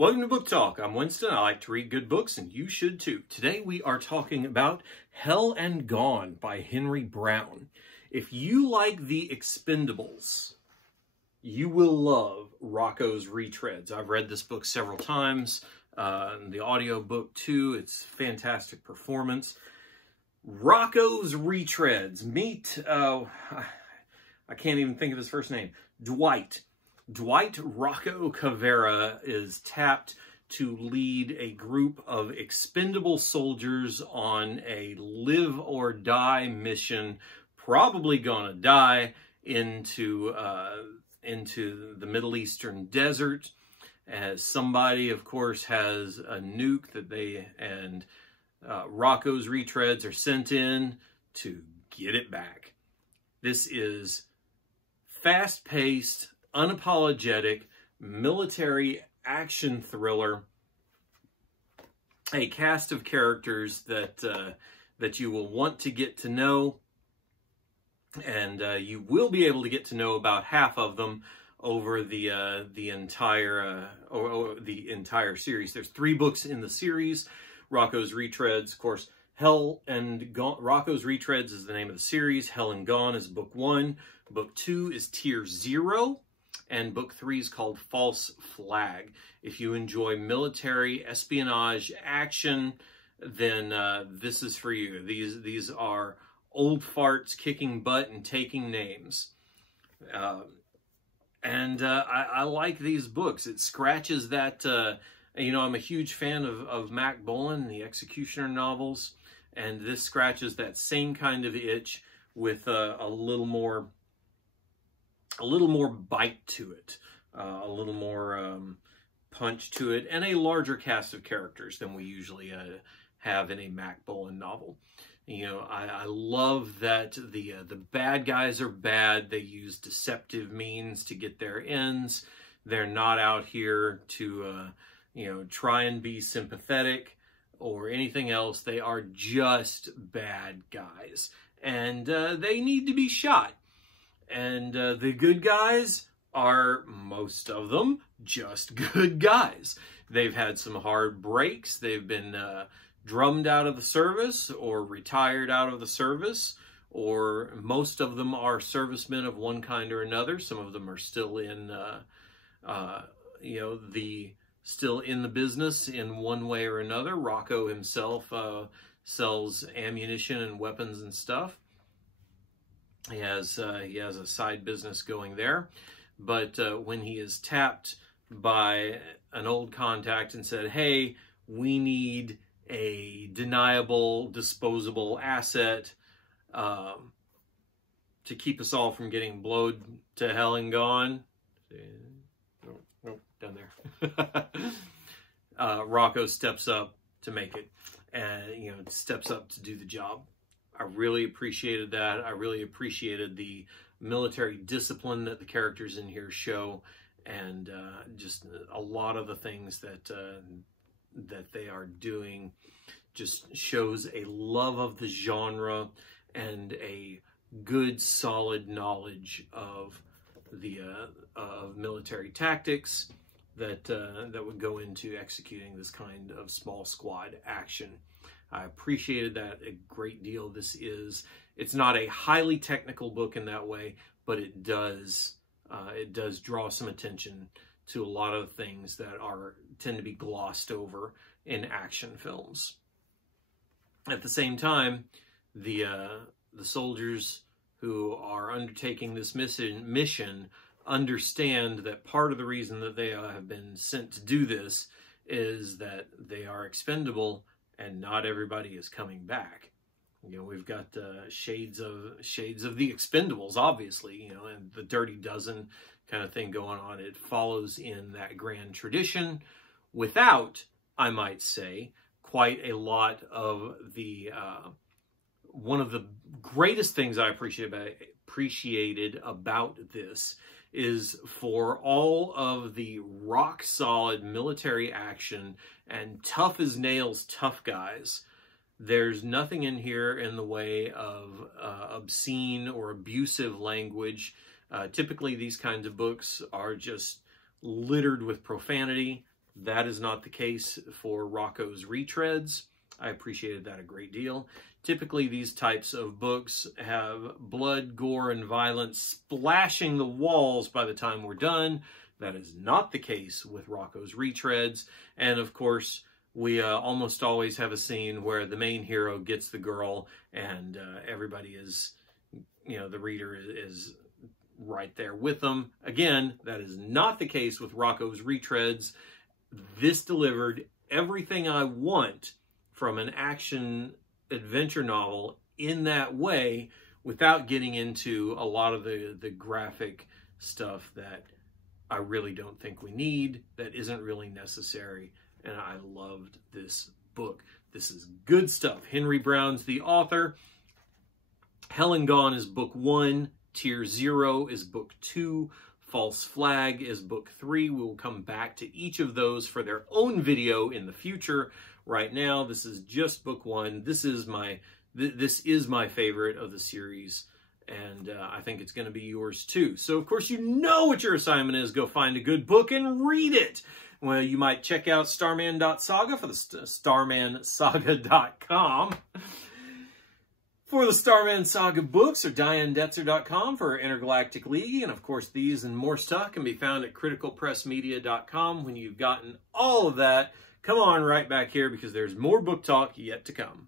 Welcome to Book Talk. I'm Winston. I like to read good books, and you should too. Today we are talking about Hell and Gone by Henry Brown. If you like The Expendables, you will love Rocko's Retreads. I've read this book several times. The audio book too. It's fatastic performance. Rocko's Retreads. Meet, I can't even think of his first name, Dwight. Dwight Rocco Caveira is tapped to lead a group of expendable soldiers on a live or die mission, probably gonna die, into the Middle Eastern desert. As somebody, of course, has a nuke that Rocko's Retreads are sent in to get it back. This is fast-paced, unapologetic military action thriller, a cast of characters that you will want to get to know, and you will be able to get to know about half of them over the entire series. There's 3 books in the series. Rocko's Retreads, of course. Hell and Gone. Rocko's Retreads is the name of the series. Hell and Gone is book 1. Book 2 is Tier 0. And book 3 is called False Flag. If you enjoy military espionage action, then this is for you. These are old farts kicking butt and taking names. I like these books. It scratches that, I'm a huge fan of Mac Bolan, the Executioner novels, and this scratches that same kind of itch with a little more bite to it, a little more punch to it, and a larger cast of characters than we usually have in a Mac Bolan novel. You know, I love that the bad guys are bad. They use deceptive means to get their ends. They're not out here to, try and be sympathetic or anything else. They are just bad guys, and they need to be shot. And the good guys are, most of them, just good guys. They've had some hard breaks. They've been drummed out of the service or retired out of the service, or most of them are servicemen of one kind or another. Some of them are still in, still in the business in one way or another. Rocko himself sells ammunition and weapons and stuff. He has a side business going there, but when he is tapped by an old contact and said, hey, we need a deniable, disposable asset to keep us all from getting blowed to hell and gone. Nope, down there. Rocko steps up to make it, and steps up to do the job. I really appreciated that. I really appreciated the military discipline that the characters in here show, and just a lot of the things that they are doing just shows a love of the genre and a good, solid knowledge of the of military tactics that would go into executing this kind of small squad action. I appreciated that a great deal. It's not a highly technical book in that way, but it does draw some attention to a lot of things that tend to be glossed over in action films. At the same time, the soldiers who are undertaking this mission understand that part of the reason that they have been sent to do this is that they are expendable, and not everybody is coming back. We've got shades of the Expendables, obviously, and the Dirty Dozen kind of thing going on. It follows in that grand tradition without, I might say, quite a lot of the, one of the greatest things I appreciated about this is for all of the rock-solid military action and tough-as-nails tough guys. There's nothing in here in the way of obscene or abusive language. Typically, these kinds of books are just littered with profanity, That is not the case for Rocco's Retreads. I appreciated that a great deal. Typically, these types of books have blood, gore, and violence splashing the walls by the time we're done. That is not the case with Rocco's Retreads. And of course, we almost always have a scene where the main hero gets the girl and everybody is, you know, the reader is right there with them. Again, that is not the case with Rocco's Retreads. This delivered everything I want from an action adventure novel in that way without getting into a lot of the graphic stuff that I really don't think we need, that isn't really necessary. And I loved this book. This is good stuff. Henry Brown's the author. Hell and Gone is book 1. Tier 0 is book 2. False Flag is book 3. We will come back to each of those for their own video in the future. Right now, this is just book 1. This is my favorite of the series, and I think it's going to be yours too. So, of course, you know what your assignment is. Go find a good book and read it. Well, you might check out starman.saga for the starmansaga.com. For the Starman Saga books, or DianeDetzer.com for Intergalactic League. And of course, these and more stuff can be found at criticalpressmedia.com. When you've gotten all of that, come on right back here because there's more book talk yet to come.